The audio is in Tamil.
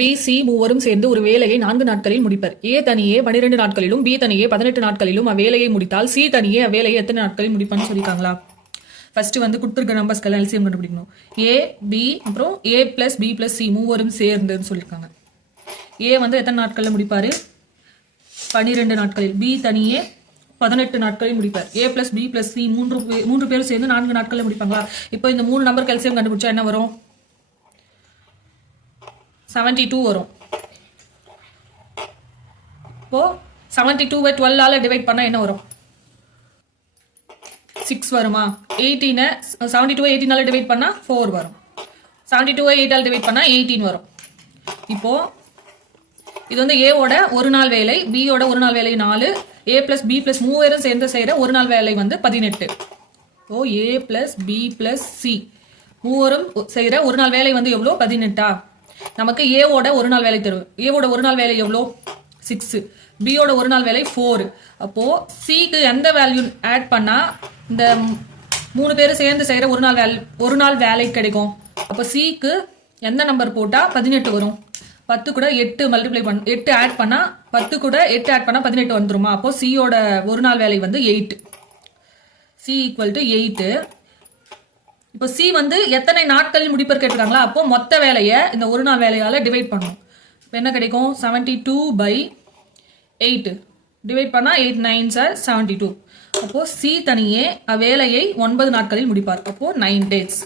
பி சி மூவரும் சேர்ந்து ஒரு வேலையை நான்கு நாட்களில் முடிப்பர். ஏ தனியே பன்னிரெண்டு நாட்களிலும் பி தனியே பதினெட்டு நாட்களிலும் அவ்வேலையை முடித்தால் சி தனியே அவ்வேலையை எத்தனை நாட்களில் முடிப்பான்னு சொல்லியிருக்காங்களா? ஃபர்ஸ்ட் வந்து கொடுத்துருக்க நம்பர்ஸ்க்கெல்லாம் எல்சிஎம் கண்டுபிடிக்கணும். ஏ பி அப்புறம் A plus B plus C மூவரும் சேர்ந்துன்னு சொல்லியிருக்காங்க. ஏ வந்து எத்தனை நாட்களில் முடிப்பாரு? பன்னிரெண்டு நாட்களில். பி தனியே பதினெட்டு நாட்களில் முடிப்பார். A plus B plus C மூன்று மூன்று பேரும் சேர்ந்து நான்கு நாட்களில் முடிப்பாங்களா? இப்போ இந்த மூணு நம்பர் கல்சியம் கண்டுபிடிச்சா என்ன வரும்? செவன்டி டூ வரும். இப்போ செவன்டி டூவை டுவெல்லால் டிவைட் பண்ணால் என்ன வரும்? சிக்ஸ் வருமா? எயிட்டீனை செவன்டி டூ எயிட்டீனால டிவைட் பண்ணால் ஃபோர் வரும். செவன்டி டூவை எயிட்டால் டிவைட் பண்ணால் எயிட்டீன் வரும். இப்போது இது வந்து ஏவோட ஒரு நாள் வேலை பியோட ஒரு நாள் வேலை நாலு ஏ பிளஸ் பி பிளஸ் மூவேரும் சேர்ந்து செய்கிற ஒரு நாள் வேலை வந்து பதினெட்டு. ஓ A plus B plus C மூவரும் செய்கிற ஒரு நாள் வேலை வந்து எவ்வளோ? பதினெட்டா. நமக்கு ஏவோட ஒரு நாள் வேலை தரும். ஏவோட ஒரு நாள் வேலை எவ்வளோ? சிக்ஸு பியோட ஒரு நாள் வேலை ஃபோர் அப்போது சிக்கு எந்த வேல்யூ ஆட் பண்ணால் இந்த மூணு பேரும் சேர்ந்து செய்கிற ஒரு நாள் வேல் ஒரு நாள் வேலை கிடைக்கும். அப்போ சிக்கு எந்த நம்பர் போட்டால் பதினெட்டு வரும். பத்து கூட எட்டு மல்டிப்ளை பண்ண எட்டு ஆட் பண்ணால் பத்து கூட எட்டு ஆட் பண்ணால் பதினெட்டு வந்துருமா? அப்போ சியோட ஒரு நாள் வேலை வந்து eight C equal to eight இப்போ சி வந்து எத்தனை நாட்களில் முடிப்பர் கேட்டிருக்காங்களா? அப்போ மொத்த வேலையை இந்த ஒரு நாள் வேலையால டிவைட் பண்ணும் இப்போ என்ன கிடைக்கும்? Seventy two by eight divide பண்ணால் eight nine are seventy two அப்போது சி தனியே அவ்வேலையை ஒன்பது நாட்களில் முடிப்பார். அப்போது நைன் டேஸ்